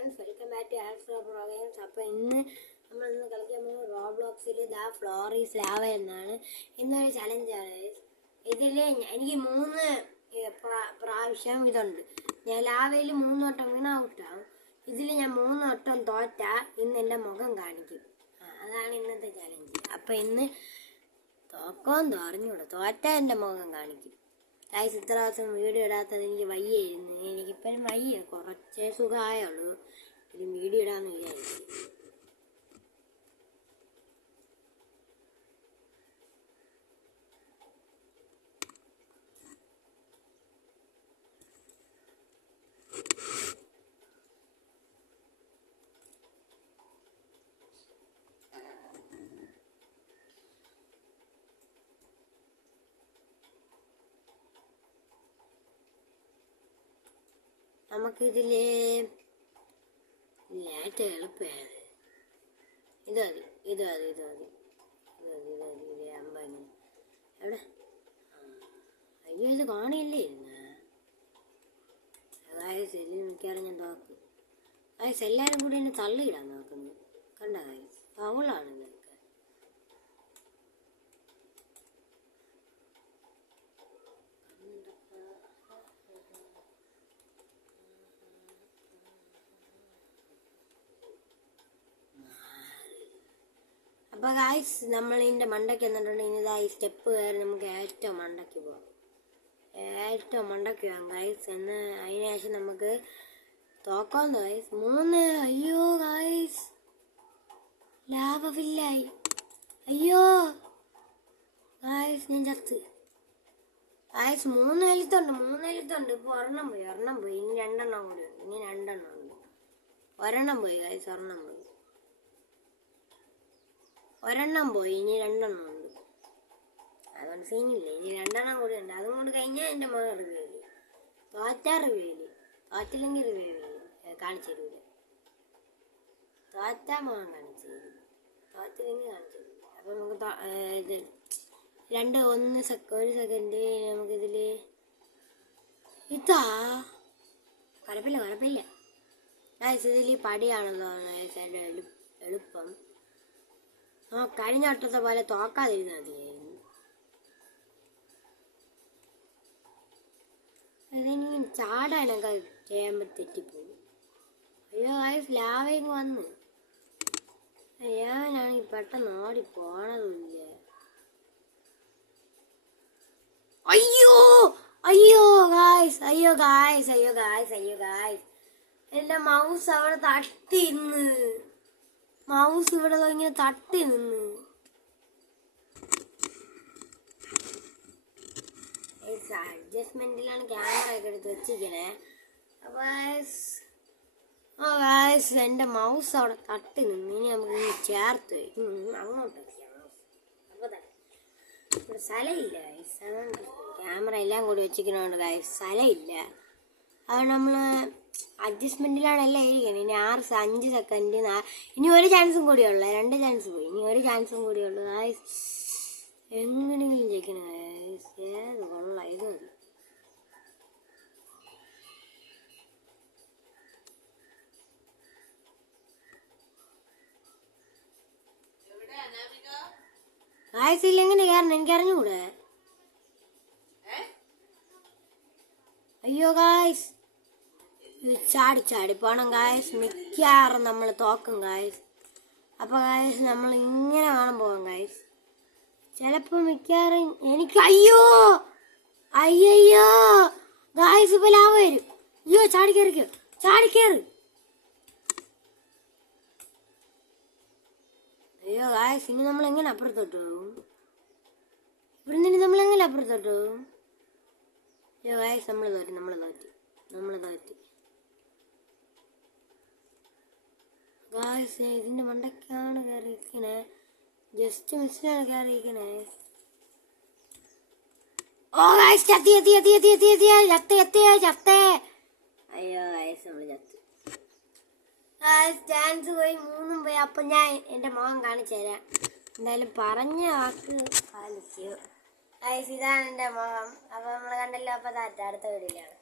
Friends, welcome back to Astro programs. അപ്പോൾ നമ്മളിന്ന് കളിക്കാൻ പോകുന്നത് റോബ്ലോക്സിൽ ദ ഫ്ലോർ ഈസ് ലാവ എന്നാണ്. ഇന്നൊരു ചലഞ്ചാണ്. ഇതിൽ എനിക്ക് 3 പ്രാവശ്യം ഇതുണ്ട്. ഞാൻ ലാവയിൽ 3 വട്ടം വീണ ഔട്ടാവും. ഇതിൽ ഞാൻ 3 വട്ടം തോറ്റാൽ ഇന്ന് എൻ്റെ മുഖം കാണിക്കും. അതാണ് ഇന്നത്തെ ചലഞ്ച്. അപ്പോൾ ഇന്ന് തോക്കോന്ന് അറിഞ്ഞൂടെ, തോറ്റാൽ എൻ്റെ മുഖം കാണിക്കും. ഗൈസ്, ഇത്ര ദിവസം വീഡിയോ ഇടാത്തത് എനിക്ക് വയ്യായിരുന്നു. എനിക്കിപ്പോഴും വയ്യ, കുറച്ചേ സുഖമായുള്ളൂ. ഒരു വീഡിയോ ഇടാമെന്ന് വിചാരിച്ചു. നമുക്കിതിൽ ലേറ്റ് എളുപ്പമാണ്. ഇത് മതി, ഇത് മതി, ഇത് മതി, ഇത് മതി, ഇത് 50. എവിടെ? അയ്യോ, ഇത് കാണില്ലേ ഇരുന്ന്. ഗായ്സ്, എല്ലാം മിക്കവാറും ഞാൻ നോക്കും. ഗായ്സ്, എല്ലാവരും കൂടി എന്നെ തള്ളിയിടാൻ നോക്കുന്നു. കണ്ട ഗായ്സ്, ഫൗളാണ് ഇതൊക്കെ. അപ്പോൾ ഗായ്സ്, നമ്മൾ ഇതിൻ്റെ മണ്ടയ്ക്ക് എന്നിട്ടുണ്ടെങ്കിൽ ഇതായി സ്റ്റെപ്പ് കയറി നമുക്ക് ഏറ്റവും മണ്ടയ്ക്ക് പോകാം. ഏറ്റവും മണ്ടയ്ക്ക് പോകാം ഗായ്സ്. അതിന് ശേഷം നമുക്ക് തോക്കാം ഗായ്സ്. 3. അയ്യോ ഗായ്സ്, ലാവ ഫില്ലായി. അയ്യോ ഗായ്സ്, ഞാൻ ചത്ത്. ഗായ്സ്, 3 എഴുത്തുണ്ട്. ഇപ്പോൾ ഒരെണ്ണം പോയി. ഇനി 2 എണ്ണം കൂടി ഉണ്ട്. ഉണ്ട്. ഒരെണ്ണം പോയി ഗായ്സ്, ഒരെണ്ണം പോയി. ഇനി 2 എണ്ണം ഉണ്ട്. അതുകൊണ്ട് സീനില്ല. ഇനി 2 എണ്ണം കൂടി ഉണ്ട്. അതും കൊണ്ട് കഴിഞ്ഞാൽ എൻ്റെ മകൻ റിവ്യൂല് തോറ്റില്ലെങ്കിൽ റിവ്യൂല് കാണിച്ചു തരൂല. തോറ്റാ മകൻ കാണിച്ചു തരും, തോറ്റില്ലെങ്കിൽ കാണിച്ചു തരും. അപ്പം നമുക്ക് ഇത് 1 സെക്കൻഡ് നമുക്കിതിൽ ഇതാ കുഴപ്പമില്ല. ഇതിൽ പടിയാണല്ലോ എളുപ്പം. കഴിഞ്ഞ വട്ടത്തെ പോലെ തോക്കാതിരുന്നാൽ മതിയായിരുന്നു. അതെനിക്ക് ചാടാനൊക്കെ ചെയ്യുമ്പോൾ തെറ്റിപ്പോകും. അയ്യോ ഗായ്സ്, ലാവയും വന്ന്. ഞാനാണെങ്കിൽ പെട്ടെന്ന് ഓടി പോണതുമില്ല. അയ്യോ ഗായ്സ്, എൻ്റെ മൗസ് അവിടെ തട്ടി നിന്ന്. ഇവിടെ ഇങ്ങനെ തട്ടി നിന്ന്. അഡ്ജസ്റ്റ്മെന്റിലാണ് ക്യാമറ ഒക്കെ എടുത്ത് വെച്ചിരിക്കണേ. അപ്പോൾ എൻ്റെ മൗസ് അവിടെ തട്ടി നിന്ന്. ഇനി നമുക്ക് ചേർത്ത് അങ്ങോട്ട് അപ്പോൾ ഇവിടെ സ്ഥലമില്ല ഗൈസ്. അതുകൊണ്ട് ക്യാമറ എല്ലാം കൂടി വെച്ചിരിക്കണോണ്ട് ഗൈസ് സ്ഥലമില്ല. അതുകൊണ്ട് നമ്മൾ അഡ്ജസ്റ്റ്മെന്റിലാണ് എല്ലാം ഇരിക്കുന്നത്. ഇനി 5 സെക്കൻഡ്. ഇനി 1 ചാൻസും കൂടിയുള്ളൂ. 2 ചാൻസ് പോയി. ഇനി 1 ചാൻസും കൂടിയുള്ളൂ. എങ്ങനെയെങ്കിലും ജയിക്കണം. ഏത് കൊള്ളാം, ഇത് മതി. ഇല്ലെങ്ങനെ കയറണം, എനിക്കറിഞ്ഞൂടെ. അയ്യോ ഗായ്സ്, ചാടി പോണം ഗായ്സ്. മിക്കവാറും നമ്മൾ തോക്കും ഗായ്സ്. അപ്പോൾ ഗായ്സ്, നമ്മൾ ഇങ്ങനെ വേണം പോകാം ഗായ്സ്. ചിലപ്പോൾ മിക്കവാറും എനിക്ക് അയ്യോ ഗായ്സ്, ഇപ്പോൾ ലാഭം വരും. അയ്യോ, ചാടിക്കേറ്. അയ്യോ ഗായ്സ്, ഇനി നമ്മൾ എങ്ങനെ അപ്പുറത്തോട്ട് പോകും? ഇവിടുന്ന് നമ്മൾ എങ്ങനെ അപ്പുറത്തോട്ട് പോകും? അയ്യോ ഗായ്സ്, നമ്മൾ തോറ്റി. ഗായ്സ്, ഇതിൻ്റെ മണ്ടയ്ക്കാണ് കയറിയിരിക്കണേ. ജസ്റ്റ് മിസ്സിലാണ് കയറിയിരിക്കണേ. ഓ ഗായ്സ്, ചത്തേ. അയ്യോ ഗായ്സ്, നമ്മൾ ചത്തു. ചാൻസ് പോയി, 3 പോയി. അപ്പം ഞാൻ എൻ്റെ മുഖം കാണിച്ചു തരാം. എന്തായാലും പറഞ്ഞ വാക്ക് പാലിച്ചു ഗായ്സ്. ഇതാണ് എൻ്റെ മുഖം. അപ്പോൾ നമ്മൾ കണ്ടല്ലോ. അപ്പോൾ അടുത്ത വീഡിയോയിലാണ്.